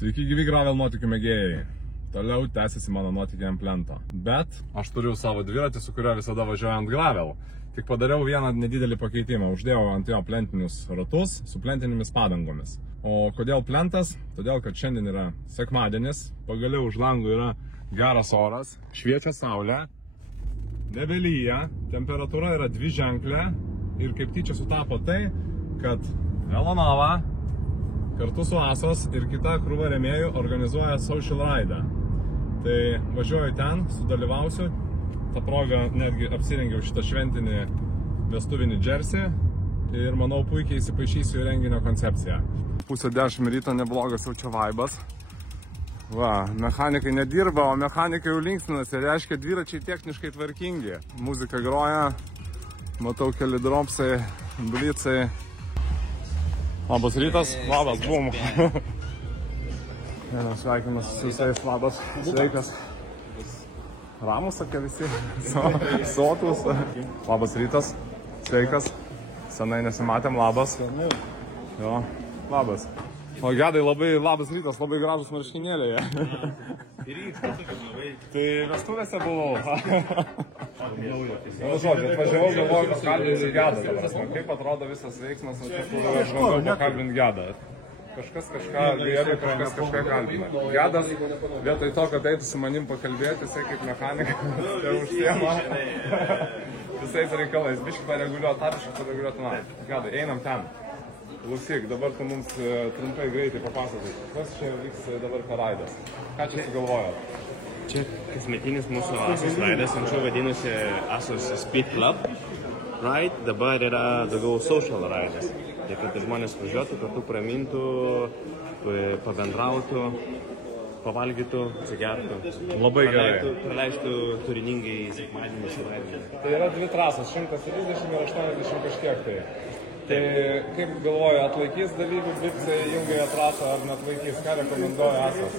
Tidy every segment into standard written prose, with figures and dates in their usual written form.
Sveiki gyvi gravel nuotykių mėgėjai. Toliau tęsiasi mano nuotykiai ant plento. Bet aš turiu savo dviratį, su kurio visada važiuoju ant gravel. Tik padariau vieną nedidelį pakeitimą. Uždėjau ant jo plentinius ratus su plentinėmis padangomis. O kodėl plentas? Todėl, kad šiandien yra sekmadienis. Pagaliau už langų yra geras oras. Šviečia saulė. Nebelyja. Temperatūra yra dviženklė. Ir kaip tyčia sutapo tai, kad Velanova kartu su Asos ir kita krūva rėmėjų organizuoja social ride. Tai važiuoju ten, sudalyvausiu. Ta proga netgi apsirengiau šitą šventinį vestuvinį džersį ir manau puikiai įsipaišysiu į renginio koncepciją. 9:30 ryto neblogas jau čia vaibas. Va, mechanikai nedirba, o mechanikai jau linksminasi, reiškia dviračiai techniškai tvarkingi. Muzika groja, matau keli dropsai, blicai. Labas rytas, labas, bum. Sveikimas su visais, labas, sveikas. Ramus, sakė visi, sotus. Labas rytas, sveikas. Senai nesimatėm, labas. Jo, labas. O Gedai, labai labas rytas, labai gražus marškinėliai. Tai vestuvėse buvau. Žodžiu, atvažiavau, galvoju, pakalbinti Gedą. Kaip atrodo visas veiksmas, aš galvoju pakalbinti Gedą. Kažkas kažką liepia, kažkas kažką kalbina. Gedas, vietoj to, kad eitų su manim pakalbėti, jisai kaip mechanikas, tai užsiema visais reikalais. Biškį pareguliuoti tą, biškį pareguliuoti tą. Gedai, einam ten. Klausyk, dabar tu mums trumpai greitai papasakai, kas čia vyks dabar per raidas? Ką čia sugalvojot? Čia kasmetinis mūsų Asos raidas, anksčiau vadinosi Asos Speed Club Ride, dabar yra daugiau social raidas. Tai kad žmonės važiuotų, kartu pramintų, pabendrautų, pavalgytų, atsigertų. Labai gerai. Praleistų turiningai sekmadienį savaitgalį. Tai yra dvi trasos, 130 ir 80 kažkiek tai. Tai kaip galvoju, atlaikys dalyvių bitsai ilgąją trasą ar neatlaikys? Ką rekomenduoja Asas?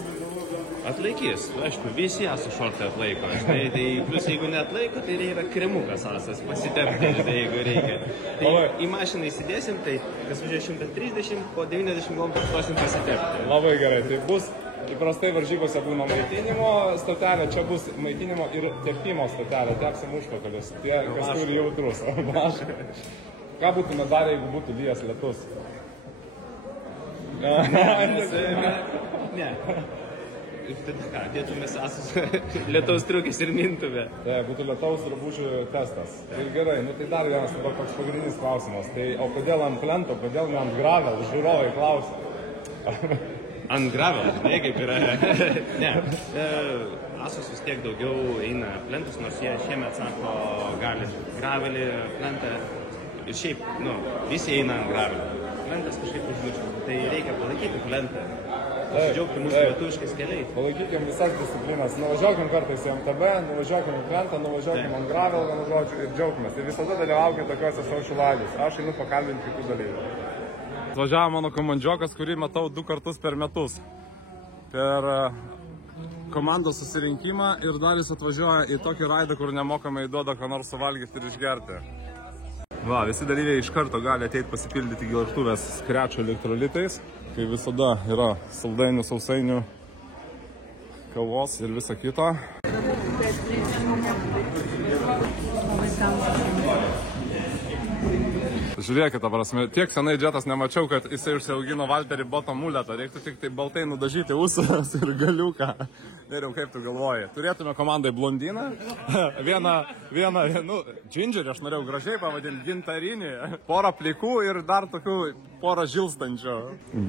Atlaikys, aišku, visi Asos šortai atlaiko. Tai plus jeigu neatlaiko, tai yra kremukas Asas, pasitepti, jeigu reikia. Tai į mašiną įsidėsim, tai kas važiuoja 130, po 90 km pasim pasitepti. Labai gerai, tai bus įprastai varžybose būna maitinimo stotelė, čia bus maitinimo ir tepimo stotelė, tepsim užpakalius, tie, kas turi jautrus. Ką būtume darę, jeigu būtų lyjas lietus? Ne. Ir tada ką, dėtumės Asos lietaus triukis ir mintume. Tai būtų lietaus drabužių testas. Tai gerai, nu tai dar vienas dabar toks pagrindinis klausimas. Tai o kodėl ant plento, kodėl ne ant gravel? Žiūrovai klausia. Ant gravel, žinai, kaip yra. Ne, Asos vis tiek daugiau eina plentus, nors jie šiemet sako, gali gravelį, plentą. Ir šiaip, visi eina ant gravelio. Plentas kažkaip užmirštas, tai reikia palaikyti plentą. Pasidžiaugti mūsų lietuviškais keliais. Palaikykim visas disciplinas. Nuvažiuokim kartais į MTB, nuvažiuokim į plentą, nuvažiuokim ant gravelio, ir džiaugimės. Tai visada dalyvaukite tokiuose social rides. Aš einu pakalbinti kitų dalyvių. Atvažiavo mano komandžiokas, kurį matau 2 kartus per metus. Per komandos susirinkimą ir dar jis atvažiuoja į tokį raidą, kur nemokamai duoda ką nors suvalgyti ir išgerti. Va, visi dalyviai iš karto gali ateiti pasipildyti gertuvės skrečio elektrolitais. Kai visada yra saldainių, sausainių, kavos ir visa kita. Žiūrėkite, prasme, tiek senai džetas nemačiau, kad jisai užsiaugino Valterį Boto muletą. Reiktų tik tai baltai nudažyti ūsus ir galiuką. Neriau, kaip tu galvoji. Turėtume komandai blondiną, džindžerį, aš norėjau gražiai pavadinti, gintarinį, porą plikų ir dar tokių porą žilstančių.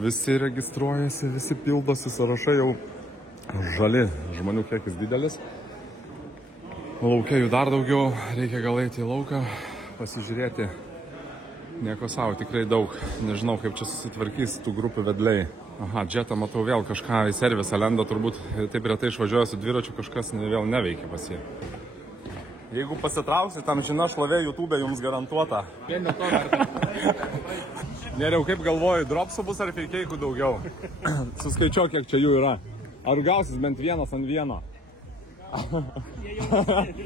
Visi registruojasi, visi pildosi, sąrašai jau žali, žmonių kiekis didelis. Laukia jų dar daugiau, reikia gal eiti į lauką, pasižiūrėti. Nieko savo, tikrai daug. Nežinau, kaip čia susitvarkys tų grupių vedliai. Aha, džetą matau vėl kažką į servisą lenda, turbūt taip retai išvažiuoja su dviračiu, kažkas vėl neveikia pas jį. Jeigu pasitrauksit, tam žina šlovė YouTube jums garantuota. Neriau, kaip galvoju, dropsų bus ar feikeikų daugiau? Suskaičiuok, kiek čia jų yra. Ar gausis bent vienas ant vieno?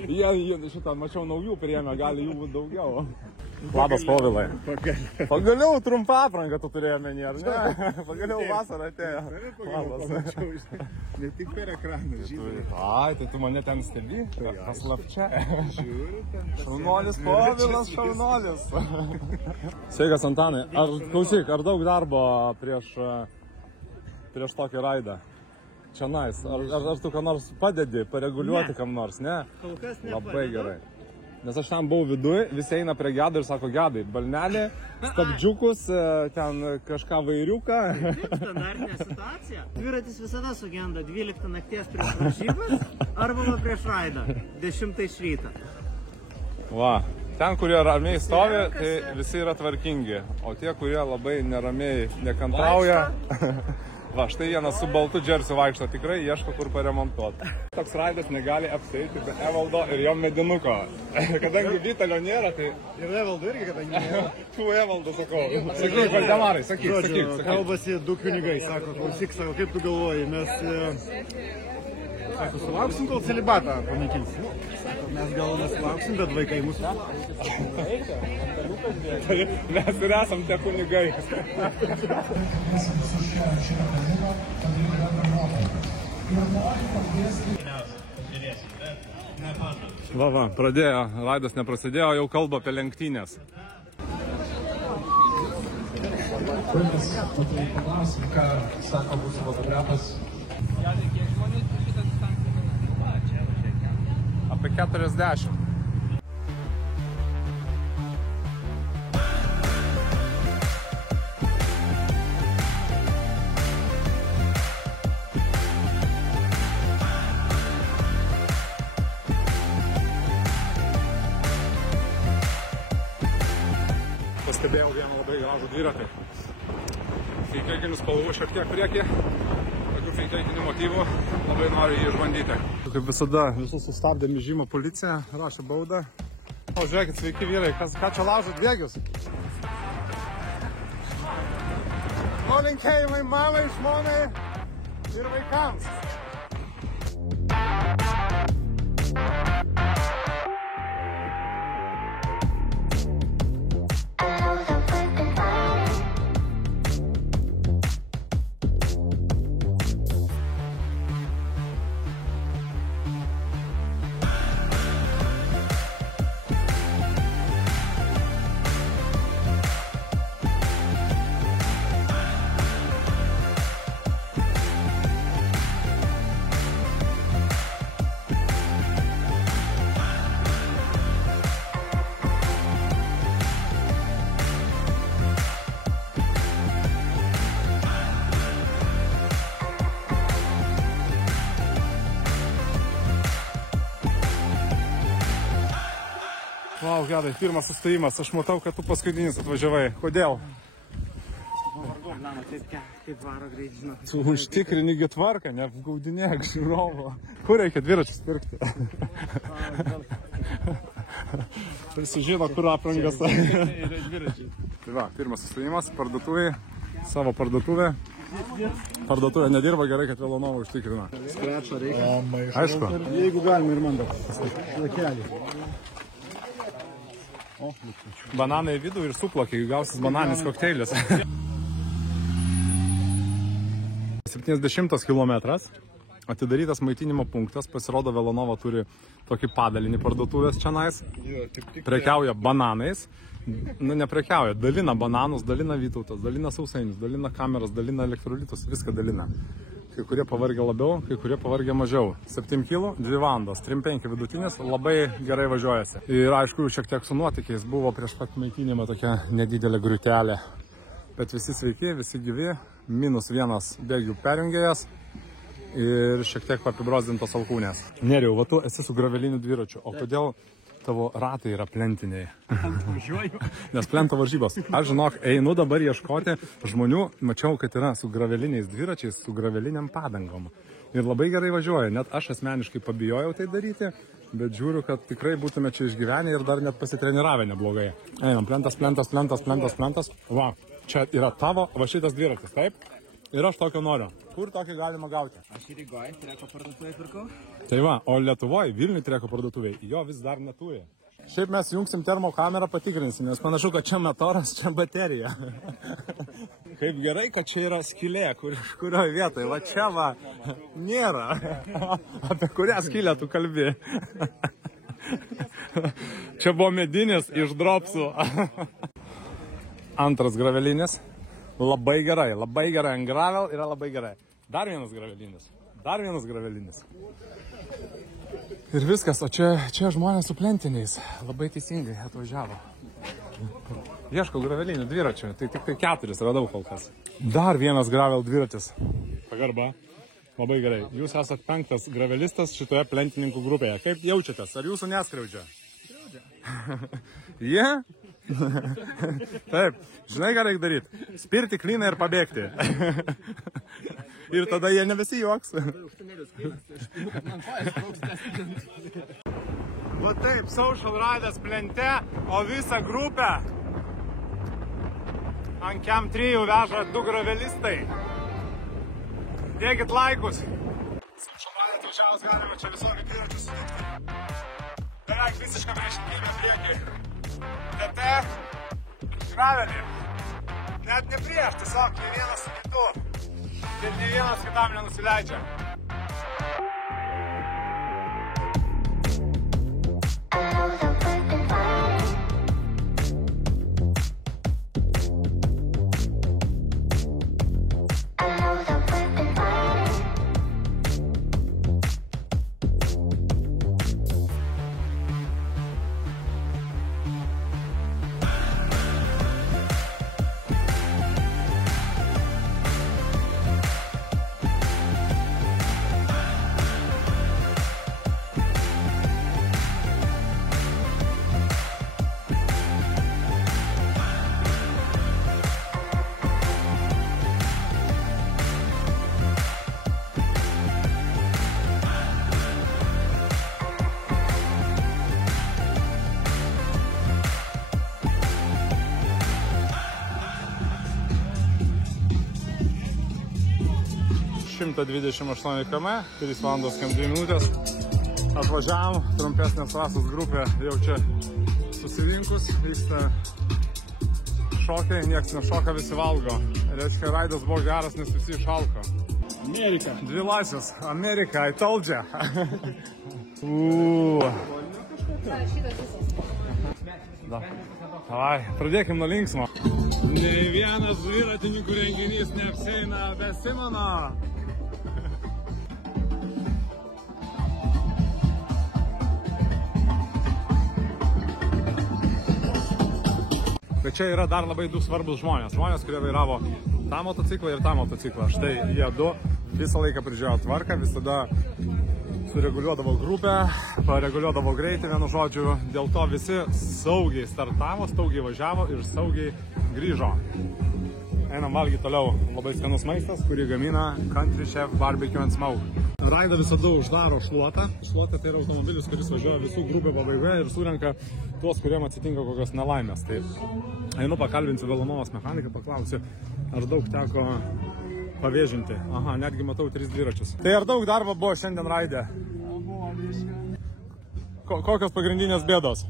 Jie šitą, mačiau, naujų priėmė, gali jų būti daugiau. Labas, Povilai. Pagaliau trumpą aprangą tu turėjai menį, ar ne? Pagaliau vasarą atėjo. Labas. Ne tik per ekraną, žinai. Ai, tai tu mane ten stebi? Paslapčia. Žiūri ten. Šaunuolis, Povilas, šaunuolis. Sveikas, Antanai. Klausyk, ar daug darbo prieš tokį raidą? Čia nais. Ar tu ką nors padedi, pareguliuoti kam nors, ne? Kol kas nepadedu. Labai gerai. Nes aš ten buvau viduj, visi eina prie Gedo ir sako, Gedai, balnelį, stabdžiukus, ten kažką vairiuką. Standartinė situacija. Dviratis visada sugenda 12 nakties prieš varžybas arba prieš raidą 10 iš ryto. Va, ten, kurie ramiai stovi, tai visi yra tvarkingi, o tie, kurie labai neramiai nekantrauja, va, štai vienas su baltu džersiu vaikšto, tikrai ieško kur paremontuoti. Toks raidas negali apsieiti be Evaldo ir jo medinuko. Kadangi Vitalio nėra, tai... Ir Evaldo irgi, kadangi nėra. Tu Evaldo, sakau. Sakyk, Valdemarai, sakyk. Kalbasi du kunigai, sako, klausyk, sako, kaip tu galvoji, mes... Sako, sulauksim, kol celibatą panaikinsim. Sako, mes gal nesulauksim, bet vaikai mūsų. Tai mes ir esam tie kunigai. Va, pradėjo, raidas neprasidėjo, jau kalba apie lenktynės. Paklausim, ką sako mūsų fotografas. Apie 40. Pastebėjau vieną labai gražų dviratį. Feikeikinių spalvų šiek tiek priekį. Tokių feikeikinių motyvų. Labai noriu jį išbandyti. Kaip visada, visus sustabdė Mižimo policija, rašė baudą. O, žiūrėkit, sveiki vyrai, ką čia laužot bėgius? O, linkėjimai mamai, žmonai ir vaikams. Vau, Gedai, pirmas sustojimas. Aš matau, kad tu paskutinis atvažiavai. Kodėl? Kaip varo greit, žinau. Tu užtikrini tvarką, neapgaudinėk žiūrovo. Kur reikia dviračius pirkti? Visi žino, kur aprangas. Tai va, pirmas sustojimas, parduotuvė, savo parduotuvė. Parduotuvė nedirba, gerai, kad Vilanova užtikrina. Skrečą reikia. Aišku. Jeigu galima ir man dar. Lakelį. Bananai į vidų ir suplakė, gausis bananinis kokteilis. 70 kilometras, atidarytas maitinimo punktas, pasirodo Vilanova turi tokį padalinį parduotuvės čionais, prekiauja bananais, neprekiauja, dalina bananus, dalina Vytautas, dalina sausainius, dalina kameras, dalina elektrolitus, viską dalina. Kai kurie pavargė labiau, kai kurie pavargė mažiau. 7 kg, 2 valandos, 3-5 vidutinis, labai gerai važiuojasi. Ir aišku, šiek tiek su nuotykiais buvo prieš pat maitinimą tokia nedidelė griutelė. Bet visi sveiki, visi gyvi, -1 bėgių perjungėjas ir šiek tiek apibrozdintos alkūnės. Neriau, va tu esi su graveliniu dviračiu, o kodėl tavo ratai yra plentiniai? Nes plento varžybos. Aš žinok, einu dabar ieškoti žmonių, mačiau, kad yra su graveliniais dviračiais, su graveliniam padangom. Ir labai gerai važiuoja, net aš asmeniškai pabijojau tai daryti, bet žiūriu, kad tikrai būtume čia išgyvenę ir dar net pasitreniravę neblogai. Einam, plentas. Va, čia yra tavo, va šitas dviratis, taip? Ir aš tokio noriu. Kur tokį galima gauti? Aš ir Rygoje treko parduotuvėje pirkau. Tai va, o Lietuvoje, Vilniui treko parduotuvėje, jo vis dar neturi. Šiaip mes jungsim termokamerą, patikrinsim, nes panašu, kad čia motoras, čia baterija. Kaip gerai, kad čia yra skylė, kurioje vietoje. Va čia va, nėra. Apie kurią skylę tu kalbi? Čia buvo medinis iš dropsų. Antras gravelinis. Labai gerai ant gravel yra labai gerai. Dar vienas gravelinis. Ir viskas, o čia žmonės su plentiniais. Labai teisingai atvažiavo. Ieškau gravelinių dviračių, tai tik 4 radau kol kas. Dar vienas gravel dviratis. Pagarba. Labai gerai. Jūs esat 5 gravelistas šitoje plentininkų grupėje. Kaip jaučiatės? Ar jūsų neskriaudžia? Jie? Taip. Žinai, ką reikia daryti? Spirti klyną ir pabėgti. Ir tada jie ne visi juoks. Va taip, social ridas plente, o visą grupę ant Cam 3 veža 2 gravelistai. Dėkit laikus. Social ridas atvažiavus galima čia visokių dviračių sutikti. Beveik visišką priešingybę priekį. TT, gravelį. Net ne prieš, tiesiog ne vienas su kitu. Ir ne vienas kitam nenusileidžia. Šimtą 28 km, 3 valandos 2 minutės. Atvažiavom, trumpesnės trasos grupė jau čia susirinkus, vyksta šokiai, nieks nešoka, visi valgo. Reiškia, raidas buvo geras, nes visi išalko. Amerika. 2 laisvės. Amerika, I told ya. Davai, pradėkim nuo linksmo. Nei vienas dviratininkų renginys neapsieina be Simono. Bet čia yra dar labai 2 svarbus žmonės. Žmonės, kurie vairavo tą motociklą ir tą motociklą. Štai jie 2 visą laiką prižiūrėjo tvarką, visada sureguliuodavo grupę, pareguliuodavo greitį, vienu žodžiu. Dėl to visi saugiai startavo, saugiai važiavo ir saugiai grįžo. Einam valgyti toliau. Labai skanus maistas, kurį gamina Country Chef Barbecue and Smoke. Raidą visada uždaro šluotą. Šluotą tai yra automobilis, kuris važiuoja visų grupė pabaigoje ir surenka tuos, kuriem atsitinka kokios nelaimės. Tai einu pakalbinsiu Velonovos mechaniką, paklausiu, ar daug teko pavėžinti. Aha, netgi matau 3 dviračius. Tai ar daug darbo buvo šiandien raidė? Buvo viską. Kokios pagrindinės bėdos?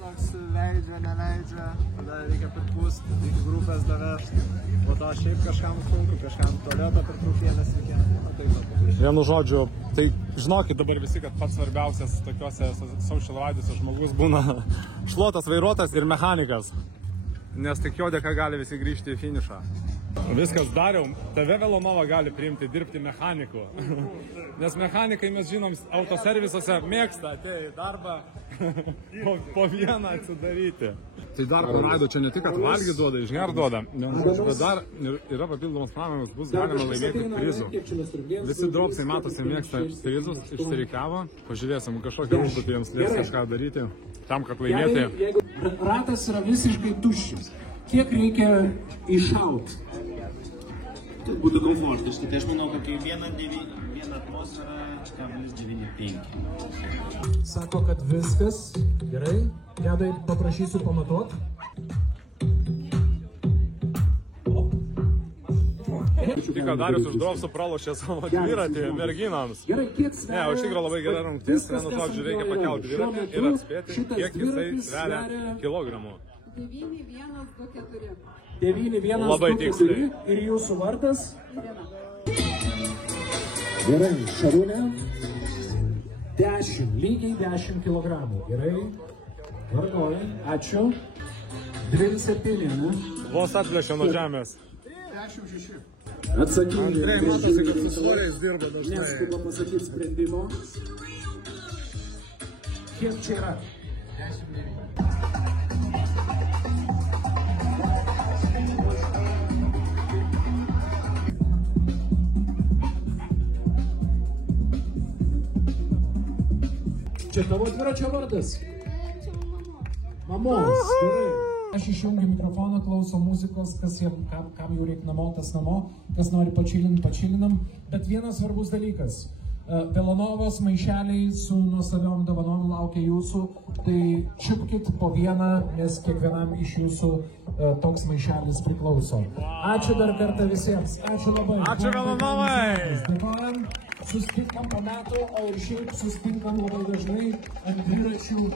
Toks leidžia, neleidžia, tada reikia pripūsti, reikia grupės davešti, po to šiaip kažkam sunku, kažkam tualetą per trūkėlės reikia. Vienu žodžiu, tai žinokit dabar visi, kad pats svarbiausias tokiuose social riduose žmogus būna šluotas vairuotas ir mechanikas, nes tik jo dėka gali visi grįžti į finišą. Viskas dariau, tave Velonova gali priimti dirbti mechaniku, nes mechanikai mes žinom autoservisuose mėgsta atėję į darbą po vieną atsidaryti. Tai dar paraido čia ne tik atvalgį duoda, išger duoda, bet dar yra papildomas pranavimas, bus galima laimėti prizų. Visi dropsai matosi mėgsta prizus, išsirikiavo, pažiūrėsim, kažkokią užduotį jiems lies kažką daryti, tam, kad laimėti. Ratas yra visiškai tuščias. Kiek reikia iššauti? Tai būtų komfortiškai, tai aš manau, kokie 1 atmosfera 1,95. Sako, kad viskas gerai. Gedai, paprašysiu pamatuot. Tik Darius už dropsų pralošė savo dviratį merginams. Ne, o iš tikrųjų labai gera rungtis, vienu žodžiu reikia pakelti dviratį ir atspėti, kiek jisai sveria kilogramų. 9, 1, 2, 4. Labai tiksliai. Ir jūsų vardas? Gerai, Šarūnė. 10, lygiai 10 kilogramų. Gerai. Vargoji, ačiū. 27, ne? Vos atplėšė nuo žemės. 16. Atsakingai. Andrei, matosi, kad su svoriais dirba dažnai. Neskuba pasakyti sprendimo. Kiek čia yra? 10. Čia tavo dviračio vardas? Mamos, gerai. Aš išjungiu mikrofoną, klausom muzikos, kam jau reikia namo, tas namo, kas nori pačilinam. Bet vienas svarbus dalykas. Vilanovos maišeliai su nuostabiom dovanom laukia jūsų, tai čiupkit po vieną, nes kiekvienam iš jūsų toks maišelis priklauso. Ačiū dar kartą visiems, ačiū labai. Ačiū Vilanovai! Dėkojam, susitinkam po metų, o ir šiaip susitinkam labai dažnai ant dviračių,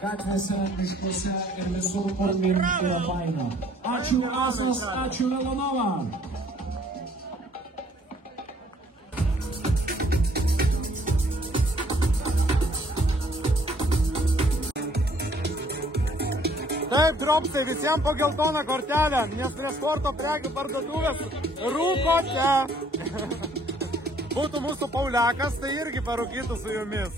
gatvėse, miškuose ir visur, kur yra faina. Ačiū Asas, ačiū Vilanova! Taip, dropsai, visiems po geltoną kortelę, nes prie sporto prekių parduotuvės rūkote. Būtų mūsų Pauliakas, tai irgi parūkytų su jumis.